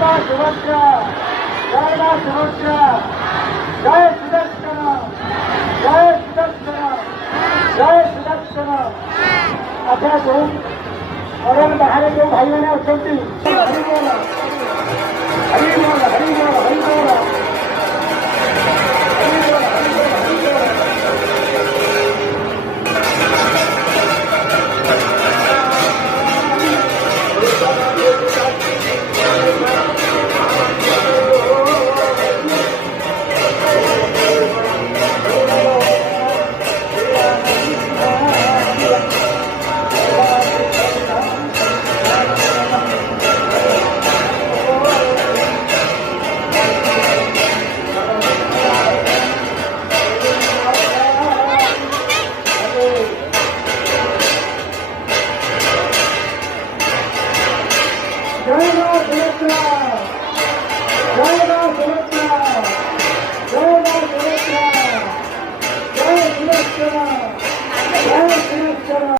मां सुभद्रा, जय मां सुभद्रा, जय सुदर्शन, जय सुदर्शन, जय सुदर्शन। अशा दोन और बाहर जो भाई मैंने अत्यंती हरिबोल हरिबोल हरिबोल हरिबोल जय मां सुभद्रा, जय मां सुभद्रा, जय मां सुभद्रा, जय सुदर्शन, जय सुदर्शन।